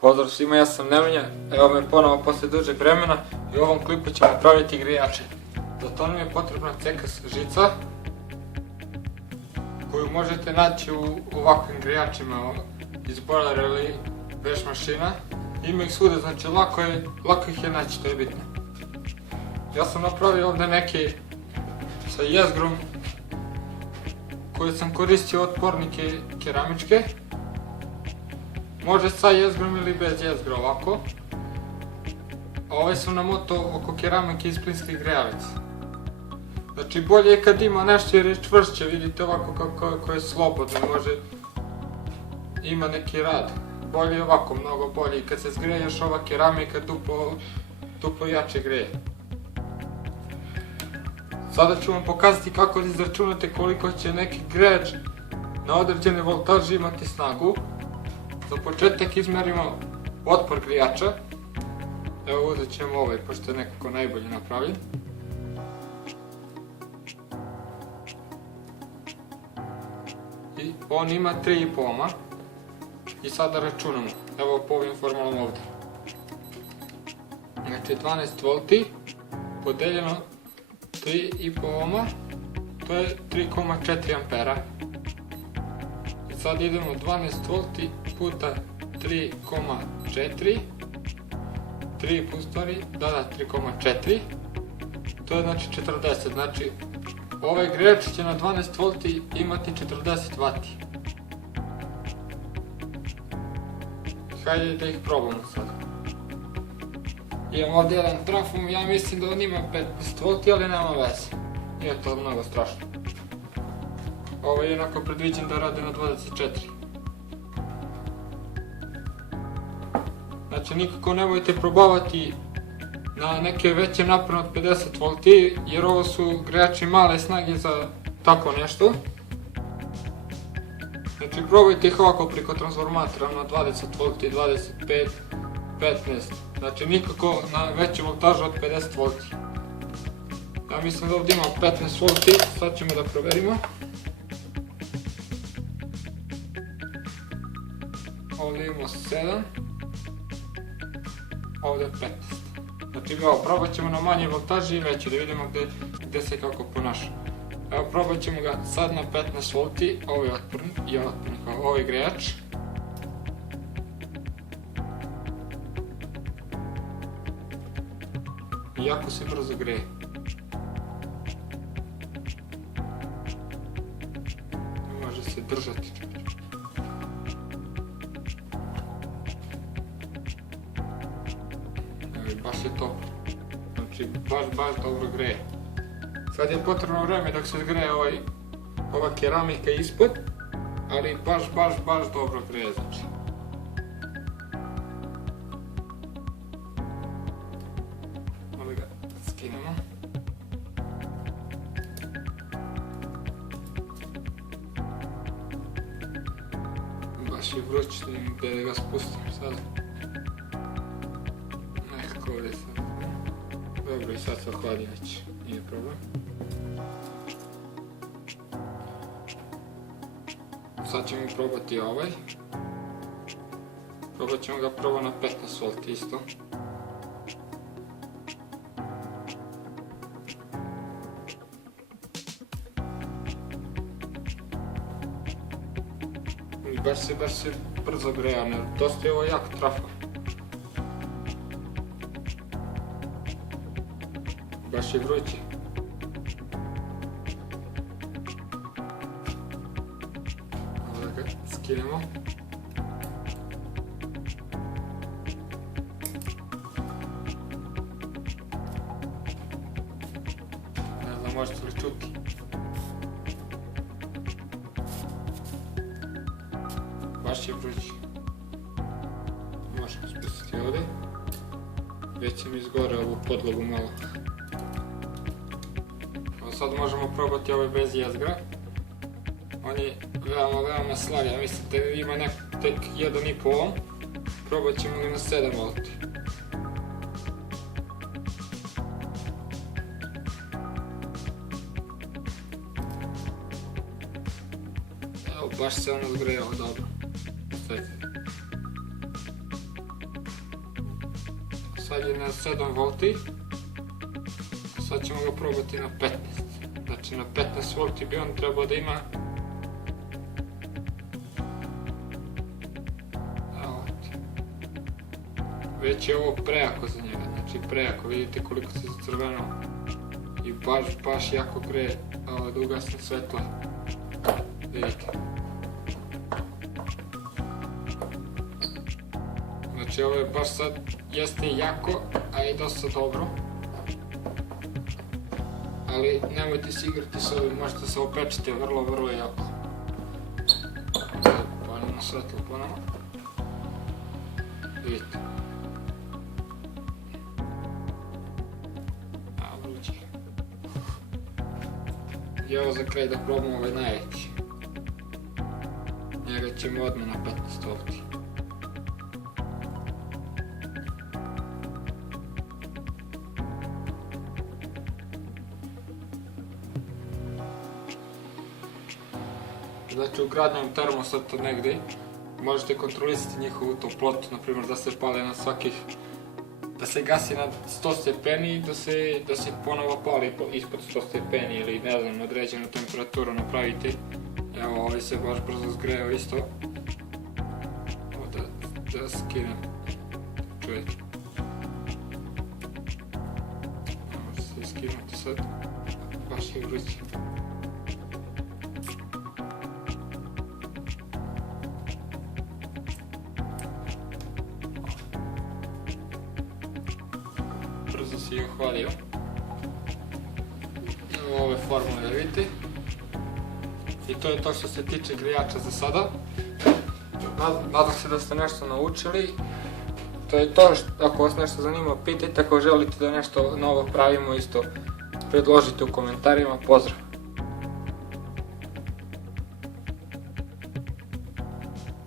Pozdrav svima, ja sam Nemanja, evo me ponovo posle dužeg vremena i u ovom klipu ćemo praviti grijače. Za to nam je potrebna CKS žica koju možete naći u ovakvim grijačima iz bojlera ili veš mašina. Ima ih svuda, znači lako ih je naći, to je bitno. Ja sam napravio ovdje neke sa jezgrom koje sam koristio otpornike keramičke. Može sa jezgrom ili bez jezgra ovako. A ove sam namotao oko keramike iz plinskih grejalica. Znači bolje je kad ima nešto jer je čvršće, vidite ovako kako je slobodno, ima neki rad. Bolje je ovako, mnogo bolje, i kad se zgreje još ova keramika duplo jače greje. Sada ću vam pokazati kako da izračunate koliko će neki grejač na određene voltaže imati snagu. Za početak izmerimo otpor grijača. Evo uzet ćemo ovaj, pošto je nekako najbolje napravljen. I on ima 3,5 ohma. I sada računamo, evo po ovim formulom ovdje. Znači 12 volti podeljeno 3,5 ohma, to je 3,4 ampera. I sad idemo 12 volti puta 3,4, 3,4, to je znači 40, znači ovaj grejač će na 12 volti imati 40 vati. Hajde da ih probamo sad. Imam ovdje jedan trafom, ja mislim da on ima 15 volti, ali nema veze. Nije to mnogo strašno. Ovo je jednako predviđen da radi na 24. Znači nikako nemojte probavati na neke veće napone od 50 volti, jer ovo su grejači male snage za tako nešto. Znači probajte ih ovako preko transformatora na 20 volti, 25, 15. Znači nikako na veću voltažu od 50 volti. Ja mislim da ovdje imamo 15 volti, sad ćemo da proverimo. Ovdje imamo 7, ovdje 15. Znači evo, probat ćemo na manje voltaži i veće, da vidimo gdje se kako ponaša. Evo probat ćemo ga sad na 15 volti, ovo je otpornik, ovo je grejač. I jako se brzo greje. Može se držati. Baš je top. Znači baš dobro greje. Sad je potrebno vreme dok se zgreje ova keramika ispod, ali baš dobro greje znači. Ovdje ga skinemo. Baš je vruć, gdje da ga spustim sada. Nekako ovdje sad. Dobro, i sad se ohladi već, nije problem. Sad ćemo probati ovaj. Probat ćemo ga prvo na 15 volti isto. Baš se brzo greja, dosta je ovo jak trafa. Baš je vruće. Ovdje ga skinemo. Ne znam, možete li čuti. Baš je vruće. Možemo spustiti ovdje. Već sam izgore ovu podlogu malo. Sad možemo probati ovaj bez jezgra. On je veoma slab, ja mislim da ima tek 1,5 ohm. Probat ćemo ga na 7 volti. Evo, baš se ono zgrejao dobro. Stajte. sad je na 7 volti, sad ćemo ga probati na 15. Znači na 15 volti bi on trebao da ima, evo ti, već je ovo prejako za njega, znači prejako, vidite koliko se zacrveno i baš jako greje, da ugasne svetla, vidite. Znači ovo je baš sad, jeste jako, a i dosta dobro. Ali nemojte se igrati s ovim, možete se opečiti vrlo jako. Sad palimo svetlo ponovo. Vidite. A, vruće. I ovo za kraj da probamo ovaj najveći. Njega ćemo odmah na 15 volti. Znači ugradnjom termosata negdje možete kontrolisati njihovu toplotu, naprimjer da se pale na svakih, da se gasi na 100 stepeni i da se ponovo pali ispod 100 stepeni ili ne znam, određenu temperaturu napraviti. Evo ovaj se baš brzo zgreo isto. Ovo da skinem, čujete. Može se skinuti sad, baš je vruće. Brzo si je ohvalio. Evo ove formule da vidite. I to je to što se tiče grijača za sada. Nadam se da ste nešto naučili. To je to, ako vas nešto zanima pitajte, ako želite da nešto novo pravimo isto predložite u komentarima. Pozdrav!